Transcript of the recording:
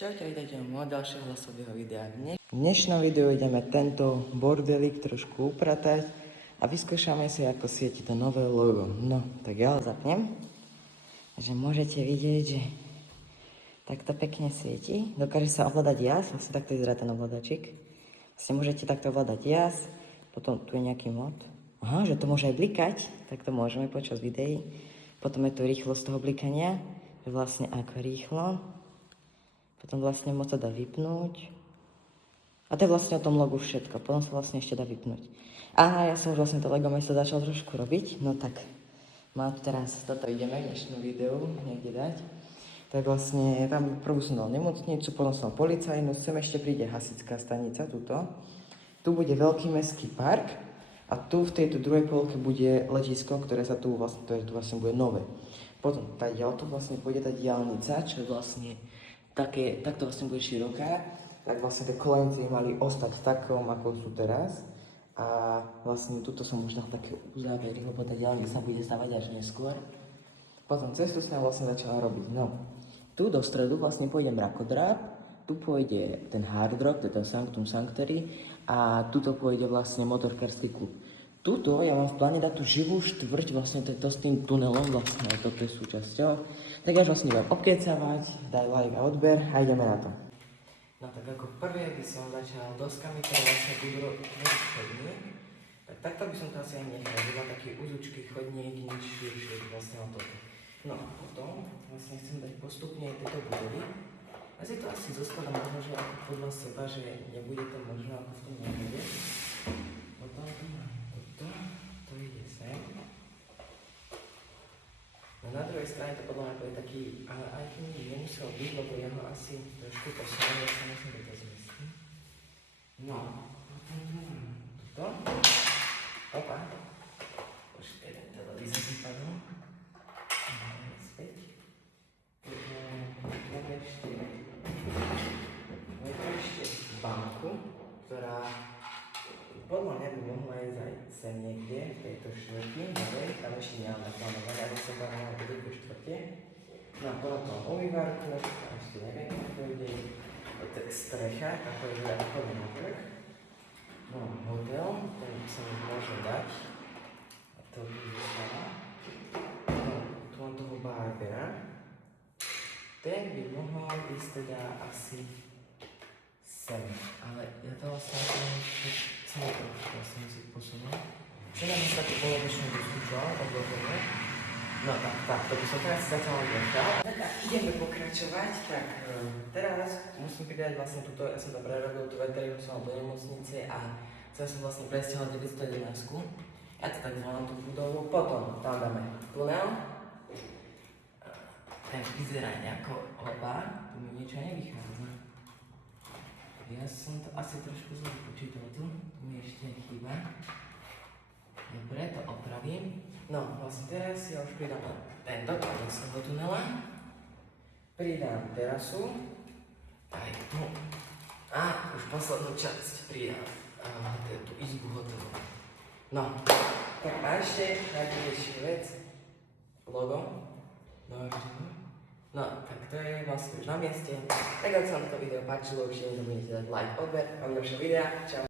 Čaute, vítajte u môjho ďalšieho hlasového videa. V dnešnom videu ideme tento bordelík trošku upratať a vyskúšame si, ako svieti to nové logo. No, tak ja ho zapnem. Takže môžete vidieť, že takto pekne svieti. Dokáže sa ovládať jas, vlastne takto vyzerá ten ovládačik. Vlastne môžete takto ovládať jas, potom tu je nejaký mod. Aha, že to môže aj blikať, tak to môžeme počas videí. Potom je tu rýchlosť toho blikania, že vlastne ako rýchlo. Potom vlastne moc sa dá vypnúť. A to je vlastne o tom logu všetko. Potom sa vlastne ešte dá vypnúť. A ja som už vlastne to Lego mesto začal trošku robiť. No tak, mám tu teraz, toto ideme v dnešnom videu niekde dať. Tak vlastne tam prvú som dal nemocnicu, potom som policajnú, sem ešte príde hasická stanica, tuto. Tu bude veľký mestský park a tu v tejto druhej polke bude letisko, ktoré sa tu vlastne, to vlastne bude nové. Potom tu vlastne pôjde tá diaľnica, čo je vlastne takto vlastne bude široká, tak vlastne tie kolejnice mali ostať takom, ako sú teraz. A vlastne tuto som už dal také uzávery, lebo tá diaľnica sa bude stavať až neskôr. Potom cestu som vlastne začala robiť. No, tu do stredu vlastne pôjde mrakodrap, tu pôjde ten Hard Rock, to je ten Sanctum Sanctory, a tuto pôjde vlastne motorkársky klub. Tuto ja mám v pláne dať tú živú štvrť, vlastne to s tým tunelom, vlastne aj toto je súčasťou. Tak ja už vlastne budem obkecavať, daj like a odber a ideme na to. No tak ako prvé by som začal doskami, ktoré vlastne budú robiť chodník. Tak takto by som to asi aj nechal, že má taký úzučký chodník, nič širší vlastne o toto. No a potom vlastne chcem dať postupne tieto budovy. Ja si to asi zoskladám možno, že ako podľa seba, že nebude to možno ako v tom náhode. Potom tu mám toto, to ide sem. No na druhej strane to podľa mňa bude taký, ale aj tu nemusel byť, lebo ja ho asi trošku posunul, ja sa musím do toho zmestí. No, potom tu mám toto. Opa. Už jeden televízor vypadol. Späť. Máme ešte banku, ktorá podľa mňa by mohla ísť aj sem niekde, v tejto štvrti, tam ešte nemám naplánované, ale sa tam mohla byť do štvrte. No a potom umývarku, a ešte neviem, ako ide, to je strecha, ako je ako na vrch. No, hotel, ten sa mi môže dať, a to tu zostáva. No, tu mám toho barbera. Ten by mohol ísť teda asi sem, ale ja to vlastne celé trošku vlastne musím posunúť. Čo nám sa takú polovičnú doskúčal, odložené. No tak, to by som teraz začal nechal. Tak a ideme pokračovať, tak teraz musím pridať vlastne túto, ja som to prerobil, tú veterinu som mal do nemocnice a chcel som vlastne presťahovať 911. Ja to tak zvolám tú budovu, potom tam dáme tunel. Ten vyzerá nejako oba, tu mi niečo nevychádza. Ja som to asi trošku zle počítal tu mi ešte chýba. Dobre, to opravím. No, vlastne teraz ja už pridám tento koniec toho tunela. Pridám terasu. Aj tu. A už poslednú časť pridám tú izbu hotelu. No, tak a ešte najdôležitejšia vec. Logo. No, tak to je vlastne už na mieste. Tak ak sa vám to video páčilo, určite nezabudnite dať like, odber a ďalšie videa. Čau.